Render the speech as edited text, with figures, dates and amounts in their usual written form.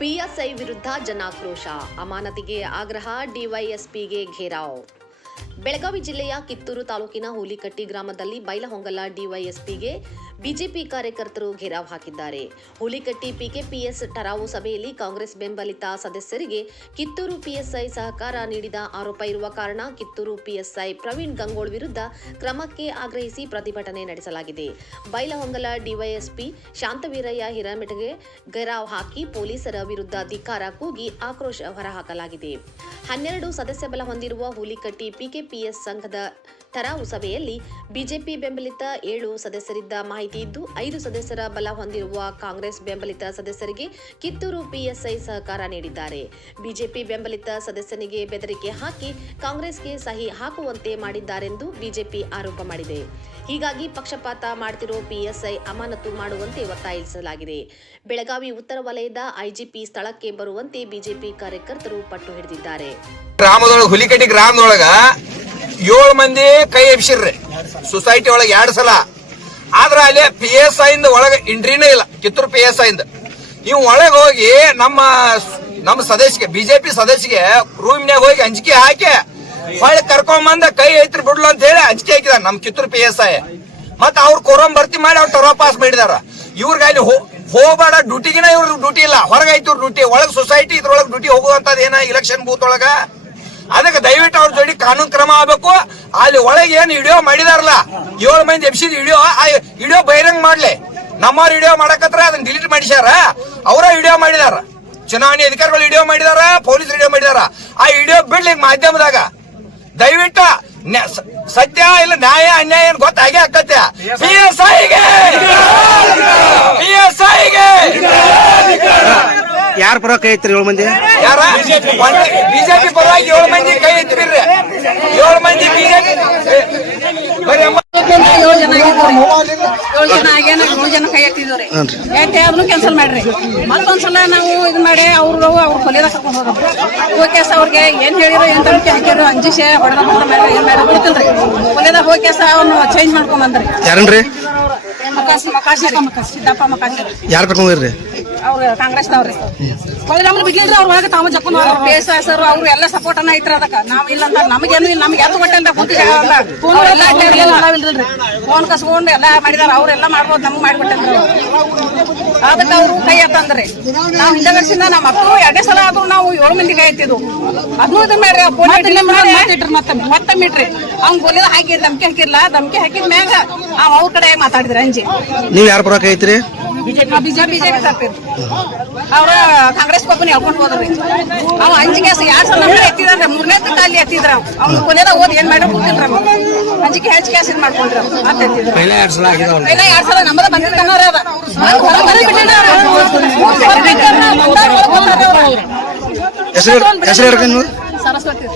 PSI ವಿರುದ್ಧ ಜನಾಕ್ರೋಶ, ಅಮಾನತಿಗೆ ಆಗ್ರಹ, ಡಿವೈಎಸ್ಪಿಗೆ ಘೇರಾವ್. ಬೆಳಗಾವಿ ಜಿಲ್ಲೆಯ ಕಿತ್ತೂರು ತಾಲೂಕಿನ ಹುಲಿಕಟ್ಟಿ ಗ್ರಾಮದಲ್ಲಿ ಬೈಲಹೊಂಗಲ ಡಿವೈಎಸ್ಪಿಗೆ ಬಿಜೆಪಿ ಕಾರ್ಯಕರ್ತರು ಘೇರಾವ್ ಹಾಕಿದ್ದಾರೆ. ಹುಲಿಕಟ್ಟಿ ಪಿಕೆಪಿಎಸ್ ಠರಾವು ಸಭೆಯಲ್ಲಿ ಕಾಂಗ್ರೆಸ್ ಬೆಂಬಲಿತ ಸದಸ್ಯರಿಗೆ ಕಿತ್ತೂರು ಪಿಎಸ್ಐ ಸಹಕಾರ ನೀಡಿದ ಆರೋಪ ಇರುವ ಕಾರಣ ಕಿತ್ತೂರು ಪಿಎಸ್ಐ ಪ್ರವೀಣ್ ಗಂಗೋಳ್ ವಿರುದ್ಧ ಕ್ರಮಕ್ಕೆ ಆಗ್ರಹಿಸಿ ಪ್ರತಿಭಟನೆ ನಡೆಸಲಾಗಿದೆ. ಬೈಲಹೊಂಗಲ ಡಿವೈಎಸ್ಪಿ ಶಾಂತವೀರಯ್ಯ ಹಿರೇಮಠಗೆ ಘೇರಾವ್ ಹಾಕಿ ಪೊಲೀಸರ ವಿರುದ್ಧ ಧಿಕ್ಕಾರ ಕೂಗಿ ಆಕ್ರೋಶ ಹೊರಹಾಕಲಾಗಿದೆ. 12 ಸದಸ್ಯ ಬಲ ಹೊಂದಿರುವ ಹುಲಿಕಟ್ಟಿ ಪಿಕೆಪಿಎಸ್ ಸಂಘದ ಠರಾವು ಸಭೆಯಲ್ಲಿ ಬಿಜೆಪಿ ಬೆಂಬಲಿತ 7 ಸದಸ್ಯರಿದ್ದ ಮಾಹಿತಿ ಇದ್ದು, 5 ಸದಸ್ಯರ ಬಲ ಹೊಂದಿರುವ ಕಾಂಗ್ರೆಸ್ ಬೆಂಬಲಿತ ಸದಸ್ಯರಿಗೆ ಕಿತ್ತೂರು ಪಿಎಸ್ಐ ಸಹಕಾರ ನೀಡಿದ್ದಾರೆ. ಬಿಜೆಪಿ ಬೆಂಬಲಿತ ಸದಸ್ಯನಿಗೆ ಬೆದರಿಕೆ ಹಾಕಿ ಕಾಂಗ್ರೆಸ್ಗೆ ಸಹಿ ಹಾಕುವಂತೆ ಮಾಡಿದ್ದಾರೆಂದು ಬಿಜೆಪಿ ಆರೋಪ ಮಾಡಿದೆ. ಹೀಗಾಗಿ ಪಕ್ಷಪಾತ ಮಾಡ್ತಿರೋ ಪಿಎಸ್ಐ ಅಮಾನತು ಮಾಡುವಂತೆ ಒತ್ತಾಯಿಸಲಾಗಿದೆ. ಬೆಳಗಾವಿ ಉತ್ತರ ವಲಯದ ಐಜಿಪಿ ಸ್ಥಳಕ್ಕೆ ಬರುವಂತೆ ಬಿಜೆಪಿ ಕಾರ್ಯಕರ್ತರು ಪಟ್ಟು ಹಿಡಿದಿದ್ದಾರೆ. ಗ್ರಾಮದೊಳಗ ಹುಲಿಕಟ್ಟಿ ಗ್ರಾಮದೊಳಗ 7 ಮಂದಿ ಕೈ ಎಬ್ಸಿರ್ರಿ ಸೊಸೈಟಿ ಒಳಗೆ 2 ಸಲ. ಆದ್ರ ಅಲ್ಲಿ PSI ಇಂದ ಒಳಗ ಎಂಟ್ರಿನೇ ಇಲ್ಲ. ಕಿತ್ತೂರು PSI ಇಂದ ಇವ್ ಒಳಗೆ ಹೋಗಿ ನಮ್ಮ ಸದಸ್ಯಗೆ ಬಿಜೆಪಿ ಸದಸ್ಯಗೆ ರೂಮ್ನಾಗ ಹೋಗಿ ಅಂಜಿಕೆ ಹಾಕಿ ಹೊಳ್ಳಿ ಕರ್ಕೊಂಬಂದ ಕೈ ಐತ್ರಿ ಬಿಡ್ಲು ಅಂತ ಹೇಳಿ ಅಂಜಿಕೆ ಹಾಕಿದಾರ ನಮ್ ಕಿತ್ತೂರು PSI. ಮತ್ತ ಅವ್ರು ಕೊರಂ ಭರ್ತಿ ಮಾಡಿ ಅವ್ರು ಟರ್ವ ಪಾಸ್ ಮಾಡಿದಾರ. ಇವ್ರಿಗೆ ಅಲ್ಲಿ ಹೋಗಬೇಡ ಡ್ಯೂಟಿಗಿನ ಇವ್ರ ಡ್ಯೂಟಿ ಇಲ್ಲ, ಹೊರಗೈತಿ ಇವ್ರ ಡ್ಯೂಟಿ. ಒಳಗ್ ಸೊಸೈಟಿ ಇದ್ರೊಳಗೆ ಡ್ಯೂಟಿ ಹೋಗುವಂತದ್ ಏನ ಇಲೆಕ್ಷನ್ ಬೂತ್ ಒಳಗ. ಅದಕ್ಕೆ ದಯವಿಟ್ಟು ಅವ್ರ ಜೋಡಿ ಕಾನೂನು ಕ್ರಮ ಆಗ್ಬೇಕು. ಅಲ್ಲಿ ಒಳಗೆ ಏನ್ ವಿಡಿಯೋ ಮಾಡಿದಾರಲ್ಲ 7 ಮಂದಿ ಎಬ್ಸಿದ ವಿಡಿಯೋ ಬಹಿರಂಗ ಮಾಡ್ಲಿ. ನಮ್ಮವ್ರ ವಿಡಿಯೋ ಮಾಡಕತ್ರ ಅದನ್ನ ಡಿಲೀಟ್ ಮಾಡಿಸ್ಯಾರ. ಅವರ ವಿಡಿಯೋ ಮಾಡಿದಾರ, ಚುನಾವಣೆ ಅಧಿಕಾರಿಗಳು ವಿಡಿಯೋ ಮಾಡಿದಾರ, ಪೊಲೀಸ್ ವಿಡಿಯೋ ಮಾಡಿದಾರ. ಆ ವಿಡಿಯೋ ಬಿಡ್ಲಿ ಮಾಧ್ಯಮದಾಗ. ದಯವಿಟ್ಟು ಸತ್ಯ ಇಲ್ಲ ನ್ಯಾಯ ಅನ್ಯಾಯ ಏನ್ ಗೊತ್ತಾಗೇ ಆಕತ್ತೆ. PSIಗೆ ಯಾರ ಪರ ಕೈ ಐತ್ರಿ 7 ಮಂದಿ? ಯಾರ ಬಿಜೆಪಿ ಪರವಾಗಿ 7 ಮಂದಿ ಕೈ ಎತ್ತಿರ್ರಿ. 7 ಮಂದಿ ಬಿಜೆಪಿ ಬರೀ 7 ಜನ ಆಗ್ಯಾನ 7 ಜನ ಕೈ ಎತ್ತಿದ್ರಿ. ಯಾಕೆ ಅದನ್ನು ಕ್ಯಾನ್ಸಲ್ ಮಾಡ್ರಿ. ಮತ್ತೊಂದ್ಸಲ ನಾವು ಇದು ಮಾಡಿ ಅವ್ರು ಕೊಲೆದಾಗ ಕರ್ಕೊಂಡು ಹೋದ್ರು. ಹೋಗ್ಯಾಸ ಅವ್ರಿಗೆ ಏನ್ ಹೇಳಿರೋ ಏನ್ ತನಕ ಹಾಕಿರೋ ಅಂಜಿಸೆ ಹೊಡೆದ ಏನ್ ಬೇಡ ಗೊತ್ತಿಲ್ರಿ. ಕೊಲೆದಾಗ ಹೋಗ್ಯಾಸ ಅವ್ನು ಚೇಂಜ್ ಮಾಡ್ಕೊಂಡ್ ಬಂದ್ರಿ. ಯಾರನ್ರಿ? ಸಿದ್ದಪ್ಪ ಮಕಾಶಿ. ಯಾರು ಕರ್ಕೊಂಡ್ರಿ? ಅವ್ರು ಕಾಂಗ್ರೆಸ್ನವ್ರಿ. ನಮ್ಗೆ ಬಿಡ್ಲಿಲ್ರಿ. ಅವ್ರ ಒಳಗೆ ತಾವು ಜಪ್ಪ PSI ಸರ್ ಅವ್ರು ಎಲ್ಲ ಸಪೋರ್ಟ್ ಅನ್ನ ಐತ್ರಿ. ಅದಕ್ಕೆ ನಾವ್ ಇಲ್ಲ ಅಂತ ನಮಗೇನು ನಮ್ಗೆ ಯಾರು ಗೊತ್ತಿಲ್ಲ. ಫೋನ್ ಕಸ್ಕೊಂಡು ಎಲ್ಲ ಮಾಡಿದಾರ. ಅವ್ರೆಲ್ಲ ಮಾಡ್ಬೋದು, ನಮ್ಗೆ ಮಾಡಿಬಿಟ್ಟಲ್ರಿ. ಅದಕ್ಕೆ ಅವ್ರು ಕೈ ಎತ್ತಂದ್ರಿ. ನಾವ್ ಹಿಂದಗಡ್ಸಿಂದ ನಮ್ಮ ಮಕ್ಕಳು 2 ಸಲ ಆದ್ರೂ ನಾವು 7 ಮಂದಿ ಕೈ ಎತ್ತಿದ್ವು. ಅದನ್ನೂ ಇದು ಮಾಡ್ರಿ. ಮತ್ತೆ ಮಿಟ್ರಿ ಅವ್ನ್ ಗೋಲಿದ ಹಾಕಿ ಧಮ್ಕಿ ಹಾಕಿರ್ಲ. ಧಮ್ಕಿ ಹಾಕಿದ ಮ್ಯಾಗ ಅವ್ರ ಕಡೆ ಮಾತಾಡಿದ್ರಿ ಅಂಜಿ. ನೀವ್ ಯಾರ ಪರ ಕೈ ಐತ್ರಿ? ಬಿಜೆಪಿ ತರ್ತೀರಿ. ಅವ್ರ ಕಾಂಗ್ರೆಸ್ ಒಬ್ಬನ ಹೇಳ್ಕೊಂಡು ಹೋದ್ರಿ. ಅವ್ ಅಂಜಿಕೆ 2 ಸಲ ಎತ್ತಿದ್ರಿ. 3ನೇ ಅಲ್ಲಿ ಎತ್ತಿದ್ರ. ಅವ್ನು ಕೊನೆದಾಗ ಓದಿ ಏನ್ ಮಾಡಿ ಗೊತ್ತಿಲ್ರ. ಅಂಜಿಕೆ ಹೆಚ್ಚಿಗೆ ಇದು ಮಾಡ್ಕೊಂಡ್ರಿ. ಮತ್ತೆ ಎತ್ತಿದ್ರು. 2 ಸಲ ನಮ್ಮದ ಬಂದಿರ್ತಾನವ್ರ. ಅದ ಹೆಸರು ಸರಸ್ವತಿ.